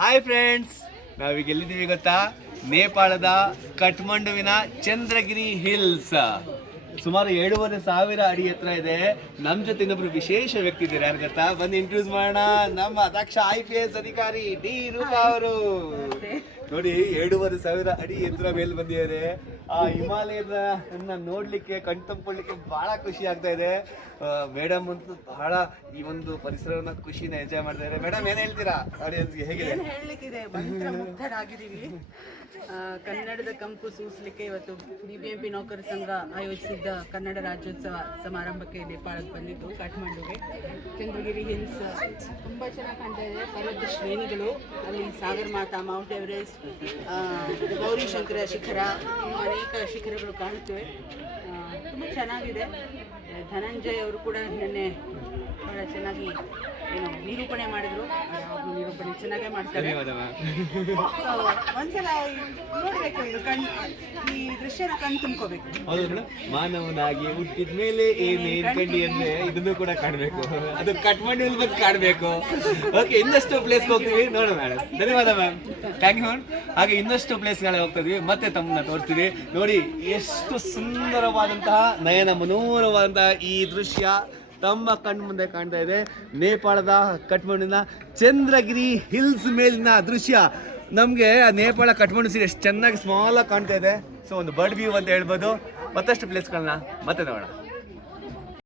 Hi friends, ನಾವೀಗ ಎಲ್ಲಿದ್ದೀವಿ ಗೊತ್ತಾ? ನೇಪಾಳದ ಕಠ್ಮಂಡುವಿನ ಚಂದ್ರಗಿರಿ ಹಿಲ್ಸ್. ಸುಮಾರು 7,500 ಅಡಿ ಎತ್ತರ ಇದೆ. ನಮ್ಮ ಜೊತೆ ಇನ್ನೊಬ್ರು ವಿಶೇಷ ವ್ಯಕ್ತಿ ಇದ್ದಾರೆ. ಯಾರು ಗೊತ್ತಾ? ಬಂದು ಇಂಟ್ರೊಡ್ಯೂಸ್ ಮಾಡೋಣ. ನಮ್ಮ ದಕ್ಷ IPS ಅಧಿಕಾರಿ ಡಿ ರೂಪಾ ಅವರು. ನೋಡಿ, 7,500 ಅಡಿ ಎತ್ತರ ಮೇಲೆ ಬಂದಿದ್ದಾರೆ. ಆ ಹಿಮಾಲಯದ ನೋಡ್ಲಿಕ್ಕೆ ಕಣ್ ತಂದ್ಕೊಳ್ಳಿಕ್ಕೆ ಬಹಳ ಖುಷಿ ಆಗ್ತಾ ಇದೆ. ಮೇಡಮ್ ಅಂತೂ ಬಹಳ ಈ ಒಂದು ಪರಿಸರವನ್ನ ಖುಷಿನ ಎಂಜಾಯ್ ಮಾಡ್ತಾ ಇದ್ದಾರೆ. ಮೇಡಮ್ ಏನ್ ಹೇಳ್ತೀರಾ ಆಡಿಯನ್ಸ್ಗೆ? ಹೇಗಿದೆ? ಹೇಳಲಿಕ್ಕಿದೆ, ಮಂತ್ರಮುಗ್ಧರಾಗಿದ್ದೀವಿ. ಕನ್ನಡದ ಕಂಪು ಸೂಸಲಿಕ್ಕೆ ಇವತ್ತು BBMP ನೌಕರ ಸಂಘ ಆಯೋಜಿಸಿದ್ದ ಕನ್ನಡ ರಾಜ್ಯೋತ್ಸವ ಸಮಾರಂಭಕ್ಕೆ ನೇಪಾಳಕ್ಕೆ ಬಂದಿದ್ದು, ಕಾಠ್ಮಂಡುಗೆ. ಚಂದ್ರಗಿರಿ ಹಿಲ್ಸ್ ತುಂಬ ಚೆನ್ನಾಗಿ ಕಾಣ್ತಾ ಇದೆ. ಪರ್ವತ ಶ್ರೇಣಿಗಳು, ಅಲ್ಲಿ ಸಾಗರ್ ಮಾತಾ, ಮೌಂಟ್ ಎವರೆಸ್ಟ್, ಗೌರಿಶಂಕರ ಶಿಖರ, ಅನೇಕ ಶಿಖರಗಳು ಕಾಣುತ್ತವೆ. ತುಂಬ ಚೆನ್ನಾಗಿದೆ. ಧನಂಜಯ್ ಅವರು ಕೂಡ ನಿನ್ನೆ ಬಹಳ ಚೆನ್ನಾಗಿ ನಿರೂಪಣೆ ಮಾಡಿದ್ರು. ನಿರೂಪಣೆ ಚೆನ್ನಾಗೇ ಮಾಡ್ತಾರೆ. ಒಂದ್ಸಲ ನೋಡ್ಬೇಕು, ಈ ದೃಶ್ಯನ ಕಣ್ ತುಂಬ್ಕೋಬೇಕು. ಹೌದು ಮೇಡಮ್, ಮಾನವನಾಗಿ ಹುಟ್ಟಿದ ಮೇಲೆ ಏನೇನ್ ಕಂಡಿ ಅಂದ್ರೆ ಇದನ್ನು ಕೂಡ ಕಾಣಬೇಕು. ಅದು ಕಠ್ಮಂಡುವಿನ ಬಗ್ಗೆ ಕಾಣಬೇಕು. ಓಕೆ, ಇನ್ನಷ್ಟು ಪ್ಲೇಸ್ಗೆ ಹೋಗ್ತೀವಿ, ನೋಡೋಣ ಮೇಡಮ್. ಧನ್ಯವಾದ ಮ್ಯಾಮ್, ಥ್ಯಾಂಕ್ ಯು ಮ್ಯಾಮ್. ಹಾಗೆ ಇನ್ನಷ್ಟು ಪ್ಲೇಸ್ಗಳೇ ಹೋಗ್ತಾ ಇದೀವಿ, ಮತ್ತೆ ತಮ್ಮನ್ನ ತೋರಿಸ್ತೀವಿ. ನೋಡಿ, ಎಷ್ಟು ಸುಂದರವಾದಂತಹ ನಯನ ಮನೋಹರವಾದಂತಹ ಈ ದೃಶ್ಯ ತಮ್ಮ ಕಣ್ಣು ಮುಂದೆ ಕಾಣ್ತಾ ಇದೆ. ನೇಪಾಳದ ಕಠ್ಮಂಡುವಿನ ಚಂದ್ರಗಿರಿ ಹಿಲ್ಸ್ ಮೇಲಿನ ದೃಶ್ಯ. ನಮಗೆ ಆ ನೇಪಾಳ ಕಠ್ಮಂಡು ಸಿಟಿ ಎಷ್ಟು ಚೆನ್ನಾಗಿ ಸ್ಮಾಲ್ ಆಗಿ ಕಾಣ್ತಾ ಇದೆ. ಸೊ ಒಂದು ಬರ್ಡ್ ವ್ಯೂ ಅಂತ ಹೇಳ್ಬೋದು. ಮತ್ತಷ್ಟು ಪ್ಲೇಸ್ಗಳನ್ನ ಮತ್ತೆ ನೋಡೋಣ.